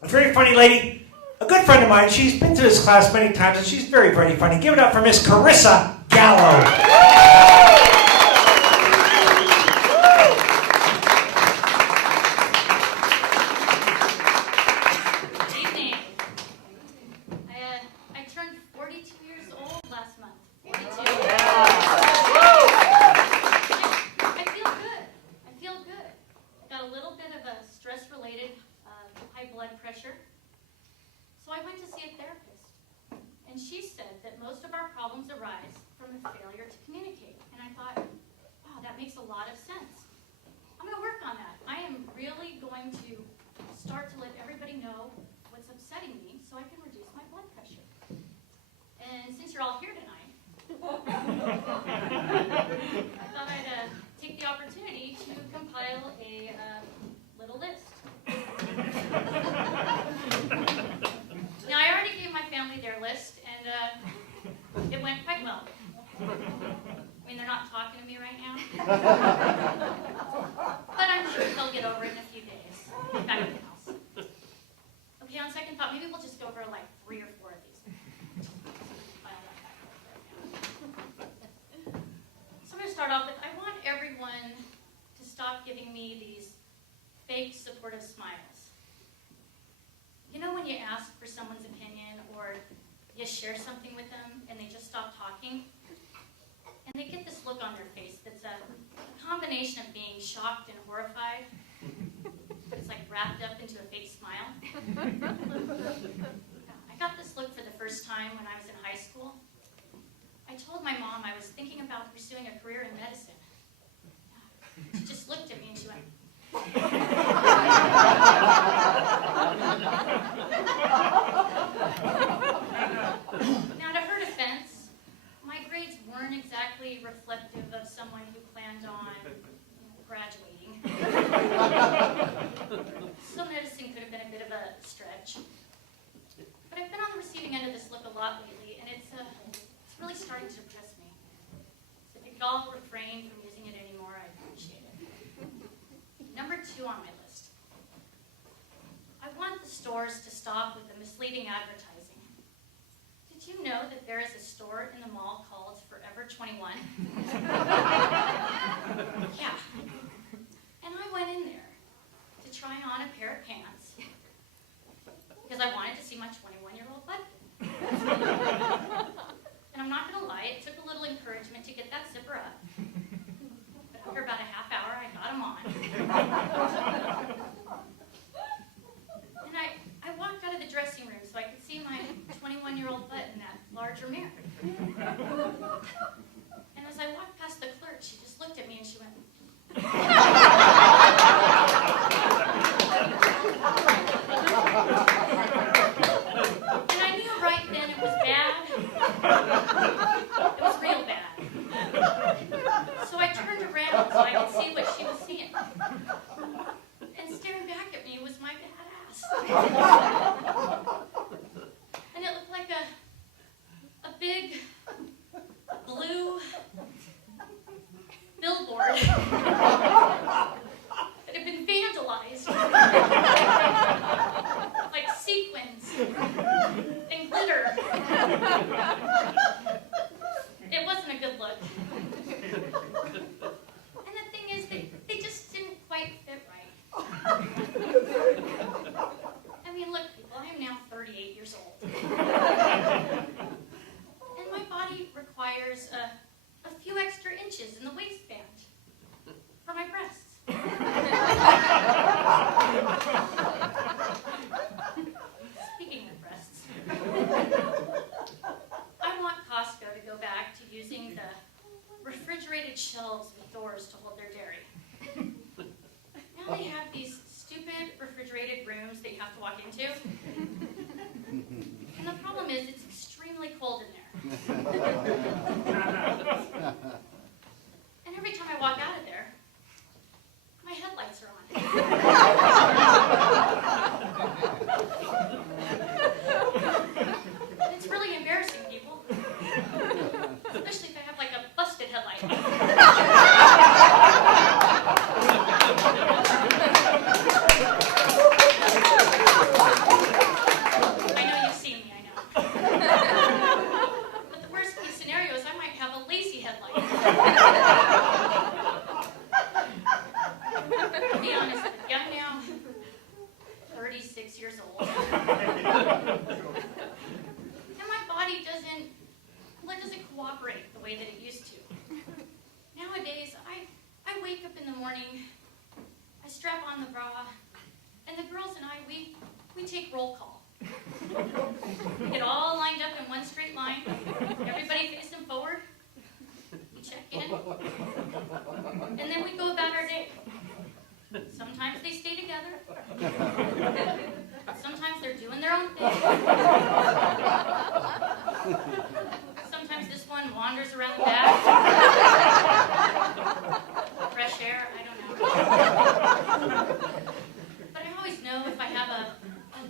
a very funny lady, a good friend of mine. She's been to this class many times, and she's very, very funny. Give it up for Miss Carissa Gallo. Good evening. I turned 42 years old last month. 42. I feel good. I feel good. I got a little bit of a stress-related high blood pressure. So I went to see a therapist, and she said that most of our problems arise from a failure to communicate. And I thought, wow, that makes a lot of sense. I'm going to work on that. I am really going to start to let everybody know what's upsetting me so I can reduce my blood pressure. And since you're all here tonight, I thought I'd take the opportunity to compile a little list. Now, I already gave my family their list, and it went quite well. I mean, they're not talking to me right now. But I'm sure they'll get over it in a few days. Back at the house. Okay, on second thought, maybe we'll just go over like 3 or 4 of these. File that back over. So I'm going to start off with, I want everyone to stop giving me these fake supportive smiles. You know when you ask for someone's opinion or you share something with them and they just stop talking? And they get this look on their face that's a combination of being shocked and horrified. It's like wrapped up into a fake smile. I got this look for the first time when I was in high school. I told my mom I was thinking about pursuing a career in medicine. She just looked at me and she went, now, to her defense, my grades weren't exactly reflective of someone who planned on graduating. So medicine could have been a bit of a stretch. But I've been on the receiving end of this look a lot lately, and it's really starting to impress me. So if you could all refrain from using it anymore, I'd appreciate it. Number 2 on my list. I want the stores to stop with the misleading advertising. Did you know that there is a store in the mall called Forever 21? Yeah. And I went in there to try on a pair of pants because I wanted to see my 21-year-old butt. And I'm not going to lie, it took a little encouragement to get that zipper up. But after about a half hour, I got them on. And I walked out of the dressing room so I could see my 21-year-old butt in that larger mirror. And as I walked past the clerk, she just looked at me and she went, and I knew right then it was bad. It was real bad. So I turned around so I could see what she was seeing. And staring back at me was my badass. And it looked like a big blue billboard that had been vandalized. Like sequins and glitter. It wasn't a good look. And the thing is, they just didn't quite fit right. I mean, look, people, I am now 38 years old. And my body requires a few extra inches in the waistband for my breasts. Speaking of breasts, I want Costco to go back to using the refrigerated shelves with doors to hold their dairy. Now they have these stupid refrigerated rooms that you have to walk into. And the problem is it's extremely cold in there. And every time I walk out of there, my headlights are on. And it's really embarrassing, people. Especially if I have like a busted headlight. 26 years old. And my body doesn't cooperate the way that it used to. Nowadays, I wake up in the morning, I strap on the bra, and the girls and I, we take roll call. We get all lined up in one straight line, everybody facing forward, we check in, and then we go about our day. Sometimes they stay together, sometimes they're doing their own thing. Sometimes this one wanders around the back. Fresh air, I don't know. But I always know if I have a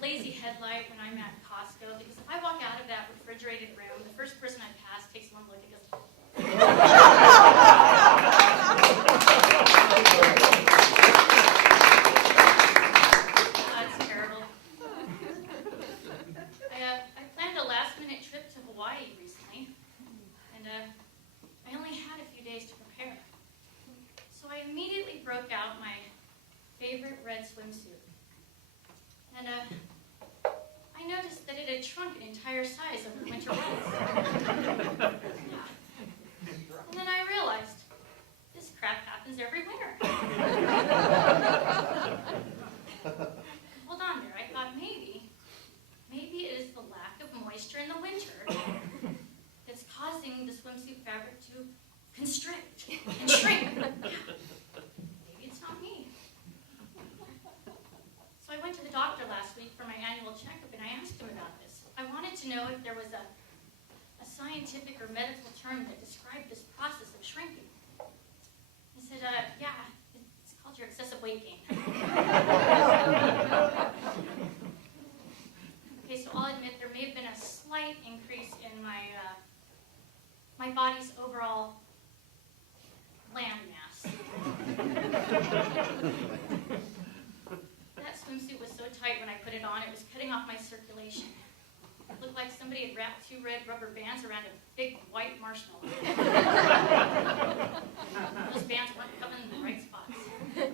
lazy headlight when I'm at Costco, because if I walk out of that refrigerated room, the first person I pass takes one look and goes, that's terrible. I planned a last-minute trip to Hawaii recently, and I only had a few days to prepare. So I immediately broke out my favorite red swimsuit. And I noticed that it had shrunk an entire size over winter months. And then I realized, this crap happens every winter. Hold on there, I thought maybe it is the lack of moisture in the winter that's causing the swimsuit fabric to constrict and shrink. Maybe it's not me. So I went to the doctor last week for my annual checkup, and I asked him about this. I wanted to know if there was a scientific or medical term that described this process of shrinking. He said, yeah, it's called your excessive weight gain. Okay, so I'll admit there may have been a slight increase in my body's overall land mass. That swimsuit was so tight when I put it on, it was cutting off my circulation. It looked like somebody had wrapped 2 red rubber bands around a big white marshmallow. Those bands weren't coming in the right spots. It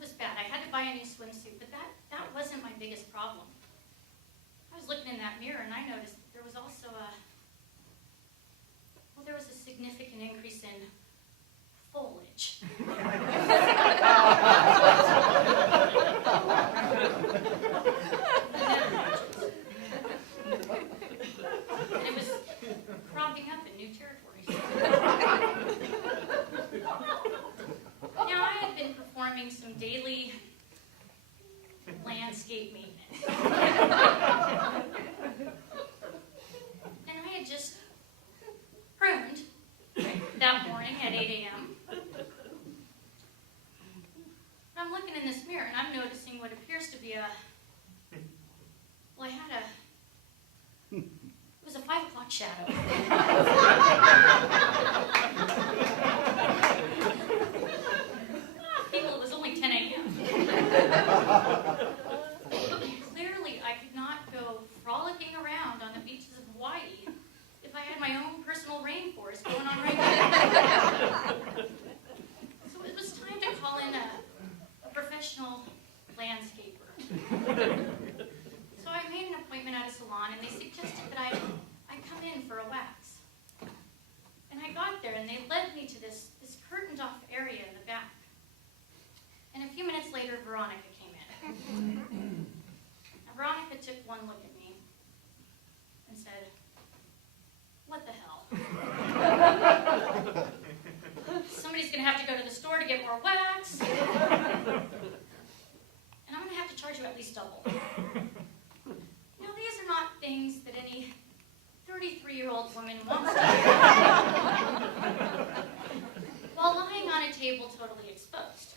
was bad. I had to buy a new swimsuit, but that wasn't my biggest problem. I was looking in that mirror and I noticed that there was also there was a significant increase in foliage. And it was cropping up in new territories. Now, I had been performing some daily landscape maintenance. And I had just pruned that morning at 8 a.m. I'm looking in this mirror and I'm noticing what appears to be it was a 5 o'clock shadow. People, it was only 10 a.m. Clearly, I could not go frolicking around on the beaches of Hawaii if I had my own personal rainforest going on right now. So it was time to call in a professional landscaper. So I made an appointment at a salon, and they suggested that I come in for a wax. And I got there, and they led me to this curtained-off area in the back. And a few minutes later, Veronica came in. Now, Veronica took one look at me and said, "What the hell? Somebody's going to have to go to the store to get more wax, and I'm going to have to charge you at least double." Now, these are not things that any 33-year-old woman wants to hear while lying on a table totally exposed.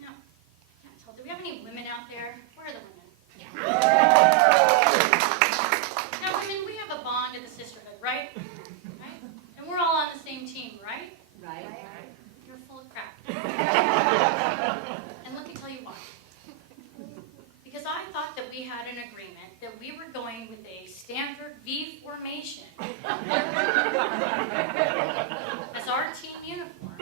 Now, do we have any women out there? Where are the women? Now, women, we have a bond in the sisterhood, right? Right? And we're all on the same team, right? Right. You're full of crap. And let me tell you why. Because I thought that we had an agreement that we were going with a standard V formation as our team uniform.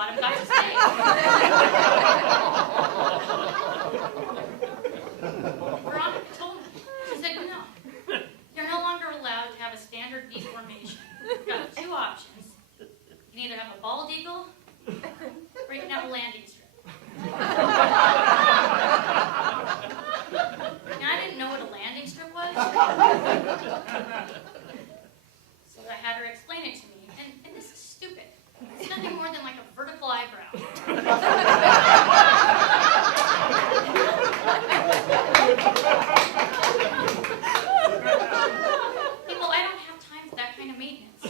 bottom got to stay. Veronica told me, she said, no, you're no longer allowed to have a standard V formation. You've got two options. You can either have a bald eagle, or you can have a landing strip. Now, I didn't know what a landing strip was, so I had her explain it to me. And this is stupid. It's nothing more than like a vertical eyebrow. People, I don't have time for that kind of maintenance.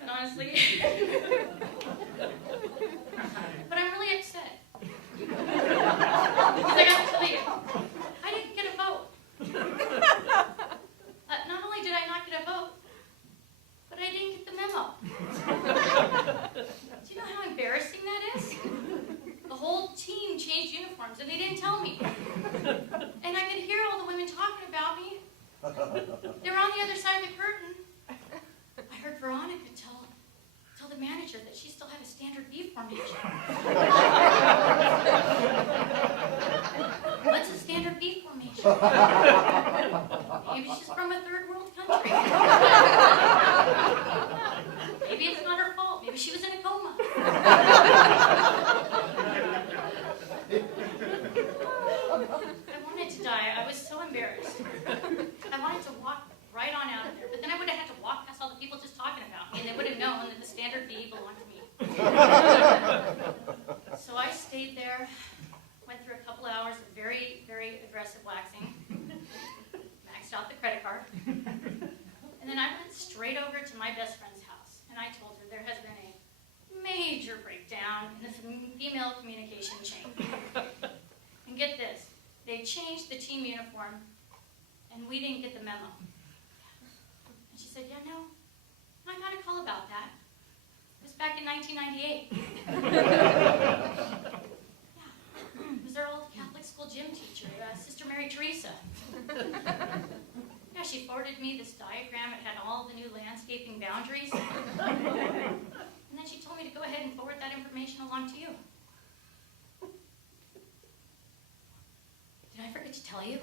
And honestly, but I'm really upset. Because I got to tell you, I didn't get a vote. Not only did I not get a vote, but I didn't get the memo. Do you know how embarrassing that is? The whole team changed uniforms and they didn't tell me. And I could hear all the women talking about me. They were on the other side of the curtain. I heard Veronica tell the manager that she still had a standard V formation. What's a standard V formation? Maybe she's from a third world country. Maybe it's not her fault. Maybe she was in a coma. I wanted to die. I was so embarrassed. I wanted to walk right on out of there, but then I would have had to walk past all the people just talking about me, and they would have known that the standard V belonged to me. So I stayed there, went through a couple hours of very, very aggressive waxing, maxed out the credit card, and then I went straight over to my best friend's house, and I told her there has been a major breakdown in the female communication chain. And get this, they changed the team uniform, and we didn't get the memo. And she said, yeah, no, I got a call about that. It was back in 1998. Yeah, it was our old Catholic school gym teacher, Sister Mary Teresa. Yeah, she forwarded me this diagram. It had all the new landscaping boundaries. And then she told me to go ahead and forward that information along to you. Did I forget to tell you?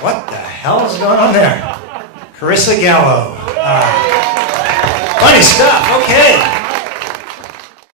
What the hell is going on there? Carissa Gallo. Funny stuff, okay.